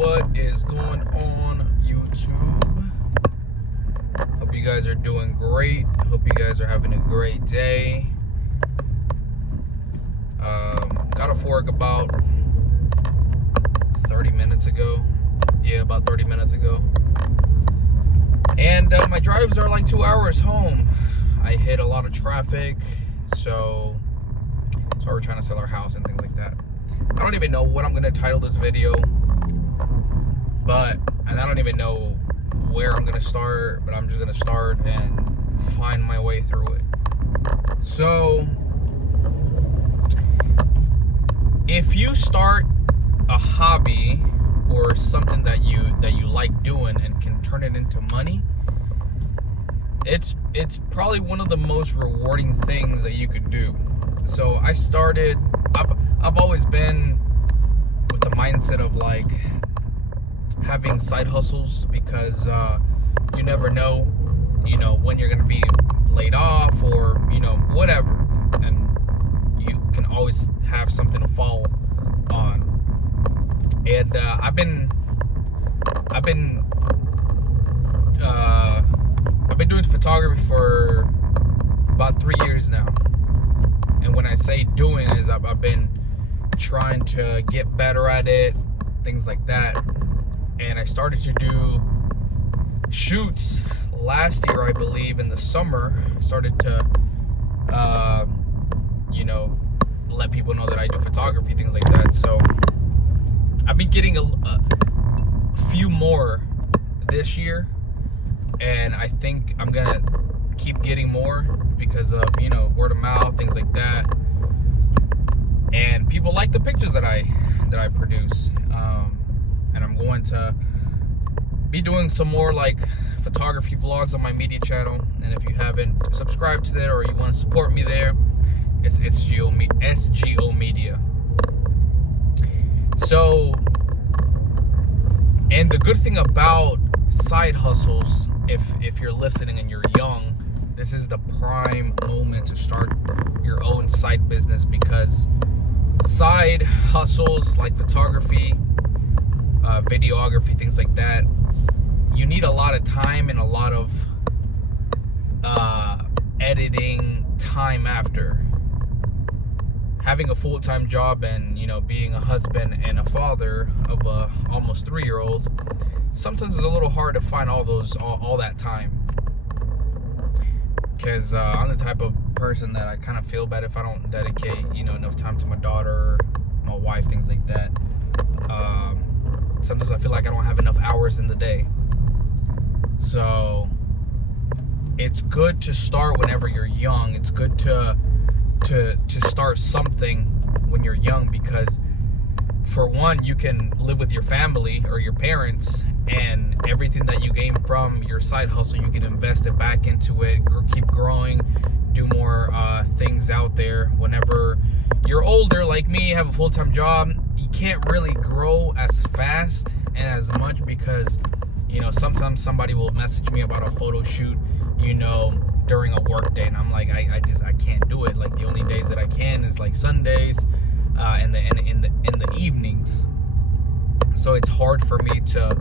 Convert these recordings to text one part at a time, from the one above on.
What is going on, YouTube? Hope you guys are doing great. Hope you guys are having a great day. Got off work about 30 minutes ago. Yeah, about 30 minutes ago. And my drives are like 2 hours home. I hit a lot of traffic, so we're trying to sell our house and things like that. I don't even know what I'm gonna title this video, and I don't even know where I'm gonna start, but I'm just gonna start and find my way through it. So, if you start a hobby or something that you like doing and can turn it into money, it's probably one of the most rewarding things that you could do. So I've always been with the mindset of like having side hustles, because you never know, when you're gonna be laid off or whatever, and you can always have something to fall on. And I've been doing photography for about 3 years now. And when I say doing is I've been trying to get better at it, things like that. And I started to do shoots last year, I believe, in the summer. Started to, let people know that I do photography, things like that. So I've been getting a few more this year, and I think I'm gonna keep getting more because of word of mouth, things like that. And people like the pictures that I produce, and I'm going to be doing some more like photography vlogs on my media channel. And if you haven't subscribed to that or you want to support me there, it's SGO Media. So, and the good thing about side hustles, if you're listening and you're young, this is the prime moment to start your own side business, because side hustles like photography, videography, things like that, you need a lot of time and a lot of editing time after. Having a full-time job and being a husband and a father of a almost 3-year-old, sometimes it's a little hard to find all that time. Because I'm the type of person that I kind of feel bad if I don't dedicate enough time to my daughter, my wife, things like that. Sometimes I feel like I don't have enough hours in the day. So it's good to start whenever you're young. It's good to start something when you're young, because for one, you can live with your family or your parents, and everything that you gain from your side hustle, you can invest it back into it, keep growing, do more things out there. Whenever you're older, like me, have a full-time job, you can't really grow as fast and as much, because sometimes somebody will message me about a photo shoot during a work day, and I'm like, I can't do it. Like, the only days that I can is like Sundays and in the evenings. So it's hard for me to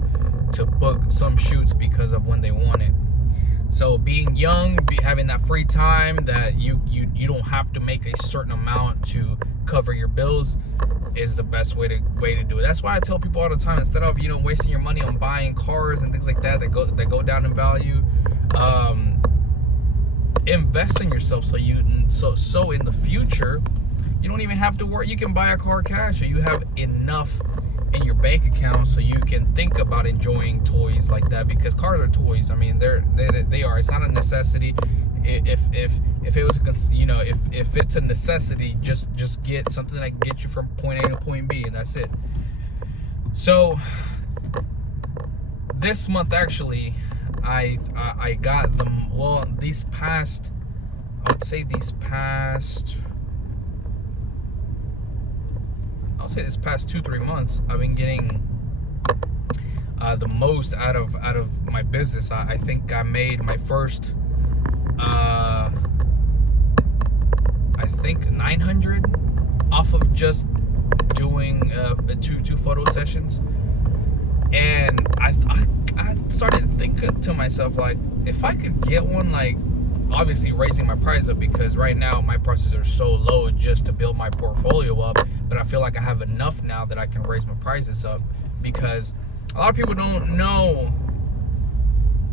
book some shoots because of when they want it. So being young, having that free time that you don't have to make a certain amount to cover your bills, is the best way to do it. That's why I tell people all the time, instead of wasting your money on buying cars and things like that go down in value, invest in yourself, so in the future you don't even have to worry. You can buy a car cash, or you have enough in your bank account so you can think about enjoying toys like that, because cars are toys. I mean, they are. It's not a necessity. If it was if it's a necessity, just get something that can get you from point A to point B, and that's it. So this month, actually, I got them. Well, this past 2-3 months, I've been getting the most out of my business. I think I made my first I think 900 off of just doing two photo sessions. And I started thinking to myself, like, if I could get one, like, obviously raising my price up, because right now my prices are so low just to build my portfolio up, but I feel like I have enough now that I can raise my prices up, because a lot of people don't know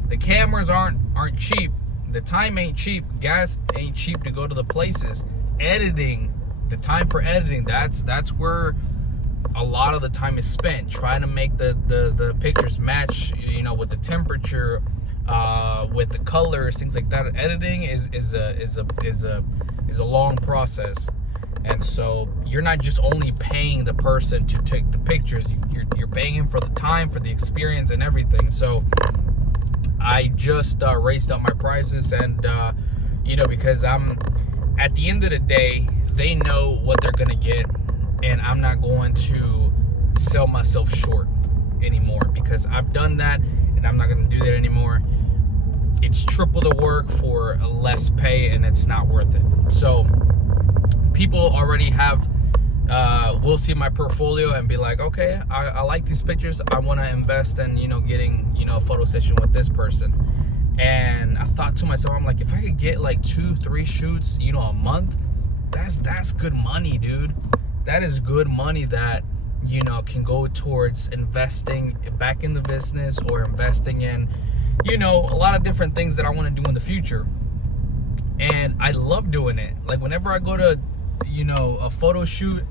the cameras aren't cheap, the time ain't cheap, gas ain't cheap to go to the places. Editing, the time for editing, that's where a lot of the time is spent, trying to make the pictures match, you know, with the temperature, with the colors, things like that. Editing is a long process, and so you're not just only paying the person to take the pictures, you're paying him for the time, for the experience, and everything. So I just raised up my prices, and you know, because at the end of the day, they know what they're gonna get, and I'm not going to sell myself short anymore, because I've done that and I'm not going to do that anymore. It's triple the work for less pay, and it's not worth it. So people already have will see my portfolio and be like, okay, I like these pictures, I want to invest in, you know, getting, you know, a photo session with this person. And I thought to myself, I'm like, if I could get like 2-3 shoots, you know, a month, that's good money, dude. That is good money that, you know, can go towards investing back in the business, or investing in, you know, a lot of different things that I want to do in the future. And I love doing it. Like, whenever I go to, you know, a photo shoot,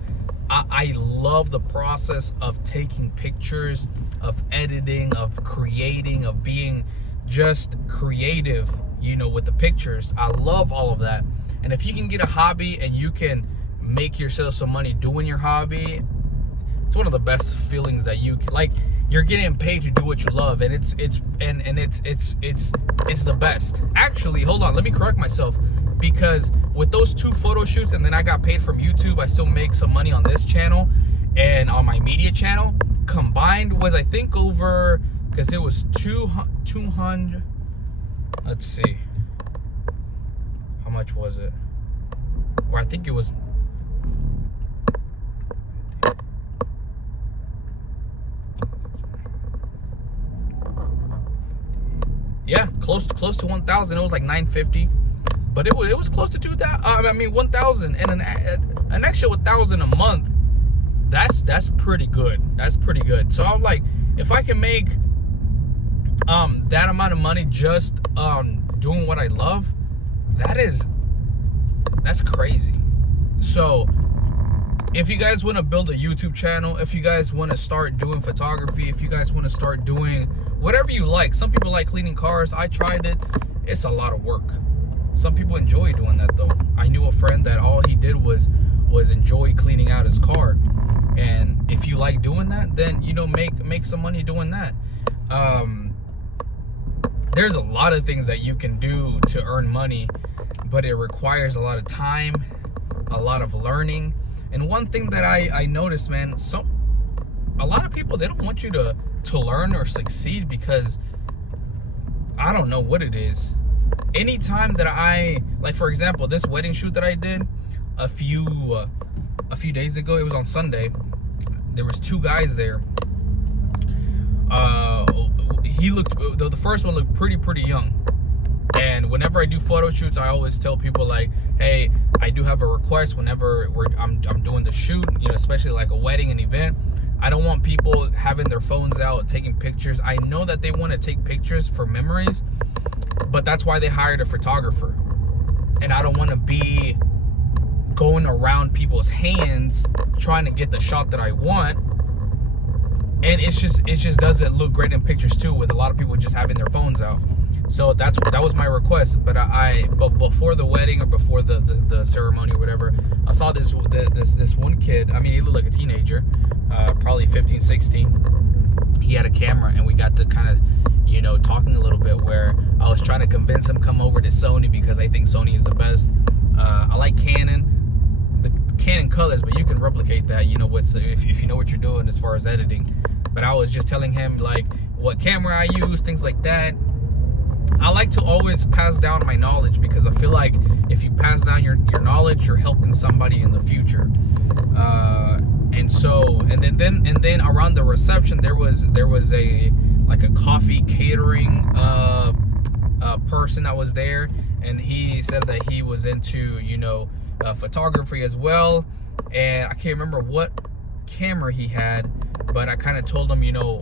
I love the process of taking pictures, of editing, of creating, of being just creative, you know, with the pictures. I love all of that. And if you can get a hobby and you can make yourself some money doing your hobby, it's one of the best feelings that you can, like, you're getting paid to do what you love, and it's the best. Actually, hold on, let me correct myself, because with those 2 photo shoots, and then I got paid from YouTube, I still make some money on this channel and on my media channel. Combined was, I think, over, because it was 200, let's see, how much was it? Or I think it was, yeah, close to 1,000. It was like 950, but it was close to 2,000. I mean 1,000, and an extra 1,000 a month. That's pretty good. That's pretty good. So I'm like, if I can make that amount of money just doing what I love, that's crazy. So if you guys want to build a YouTube channel, if you guys want to start doing photography, if you guys want to start doing whatever you like. Some people like cleaning cars. I tried it. It's a lot of work. Some people enjoy doing that, though. I knew a friend that all he did was enjoy cleaning out his car. And if you like doing that, then, you know, make some money doing that. There's a lot of things that you can do to earn money, but it requires a lot of time, a lot of learning. And one thing that I noticed, man, a lot of people, they don't want you to learn or succeed, because I don't know what it is. Anytime that like, for example, this wedding shoot that I did a few days ago, it was on Sunday. There was 2 guys there. The first one looked pretty young. And whenever I do photo shoots, I always tell people, like, hey, I do have a request whenever I'm doing the shoot, you know, especially like a wedding, an event. I don't want people having their phones out taking pictures. I know that they want to take pictures for memories, but that's why they hired a photographer. And I don't want to be going around people's hands trying to get the shot that I want. And it just doesn't look great in pictures too, with a lot of people just having their phones out. So that was my request. But but before the wedding, or before the ceremony or whatever, I saw this one kid. I mean, he looked like a teenager, probably 15, 16. He had a camera, and we got to kind of, you know, talking a little bit, where I was trying to convince him come over to Sony, because I think Sony is the best. I like Canon, the Canon colors, but you can replicate that, you know, if you know what you're doing as far as editing. But I was just telling him, like, what camera I use, things like that. I like to always pass down my knowledge, because I feel like if you pass down your knowledge, you're helping somebody in the future. And so, and then around the reception, there was a like a coffee catering person that was there, and he said that he was into, you know, photography as well. And I can't remember what camera he had, but I kind of told him, you know,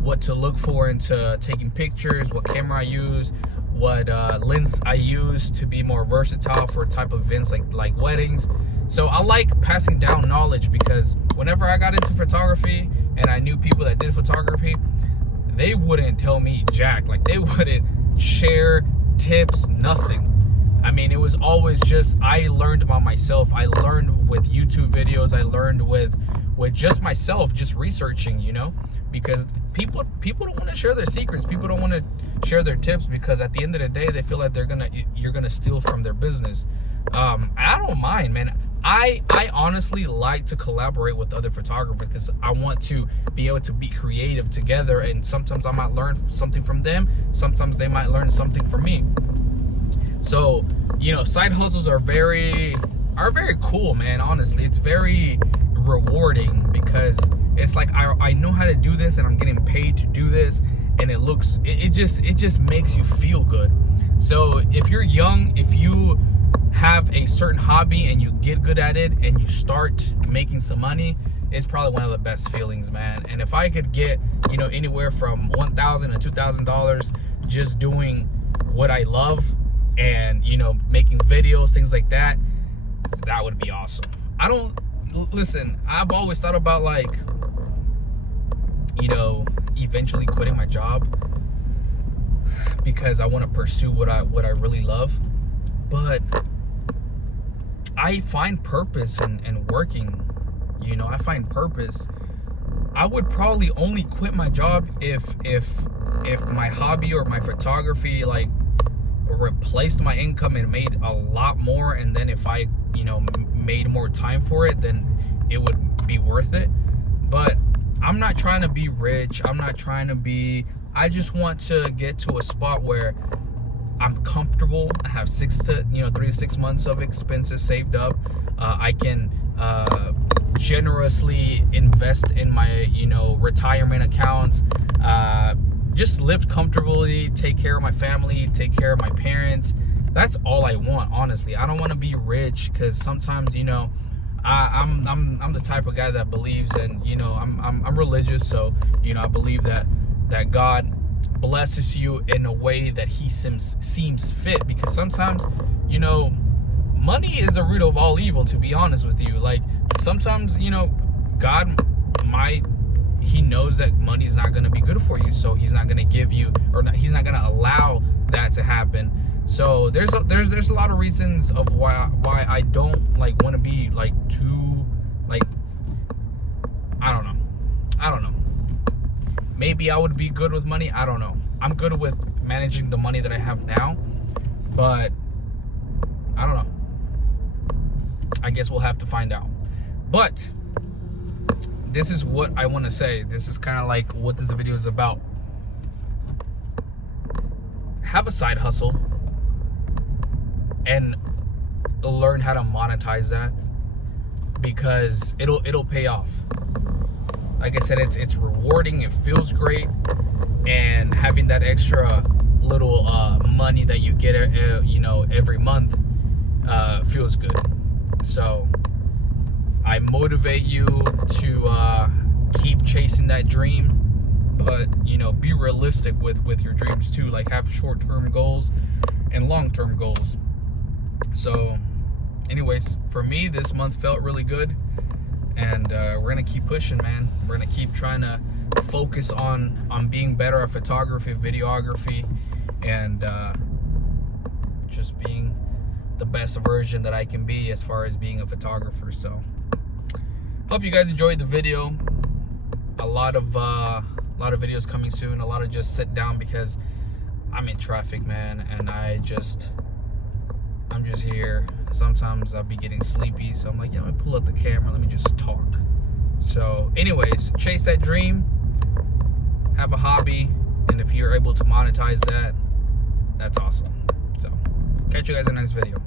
what to look for into taking pictures, what camera I use, what lens I use to be more versatile for type of events like weddings. So I like passing down knowledge, because whenever I got into photography and I knew people that did photography, they wouldn't tell me jack. Like, they wouldn't share tips, nothing. I mean, it was always just, I learned by myself. I learned with YouTube videos. I learned with just myself, just researching, you know, because people don't want to share their secrets. People don't want to share their tips, because at the end of the day, they feel like you're gonna steal from their business. I don't mind, man. I honestly like to collaborate with other photographers, because I want to be able to be creative together, and sometimes I might learn something from them, sometimes they might learn something from me. So, you know, side hustles are very cool, man. Honestly, it's very rewarding, because it's like I know how to do this, and I'm getting paid to do this, and it just makes you feel good. So if you're young, if you have a certain hobby and you get good at it and you start making some money, it's probably one of the best feelings, man. And if I could get, you know, anywhere from $1,000 to $2,000 just doing what I love, and, you know, making videos, things like that, that would be awesome. Listen, I've always thought about, like, you know, eventually quitting my job, because I want to pursue what I really love. But I find purpose in working, you know. I find purpose. I would probably only quit my job if my hobby or my photography, like, replaced my income and made a lot more, and then if I, you know, made more time for it, then it would be worth it. But I'm not trying to be rich. I'm not trying to be, I just want to get to a spot where I'm comfortable. I have 3 to 6 months of expenses saved up. I can generously invest in my, you know, retirement accounts. Just live comfortably, take care of my family, take care of my parents. That's all I want, honestly. I don't want to be rich, because sometimes, you know, I'm the type of guy that believes in, you know, I'm religious, so, you know, I believe that God blesses you in a way that he seems fit, because sometimes, you know, money is the root of all evil, to be honest with you. Like, sometimes, you know, God he knows that money is not going to be good for you, so he's not going to give you, or not, he's not going to allow that to happen. So there's a lot of reasons of why I don't, like, want to be, like, too, like, I don't know. Maybe I would be good with money. I don't know. I'm good with managing the money that I have now, but I don't know. I guess we'll have to find out. But this is what I want to say. This is kind of like what this video is about. Have a side hustle and learn how to monetize that, because it'll pay off. Like I said, it's rewarding. It feels great, and having that extra little money that you get, you know, every month feels good. So I motivate you to keep chasing that dream, but, you know, be realistic with your dreams too. Like, have short-term goals and long-term goals. So anyways, for me, this month felt really good, and we're gonna keep pushing, man. We're gonna keep trying to focus on being better at photography, videography, and just being the best version that I can be as far as being a photographer. So hope you guys enjoyed the video. A lot of videos coming soon. A lot of just sit down, because I'm in traffic, man, and I'm just here. Sometimes I'll be getting sleepy, so I'm like, yeah, let me pull up the camera, let me just talk. So anyways, chase that dream, have a hobby, and if you're able to monetize that, that's awesome. So catch you guys in the next video.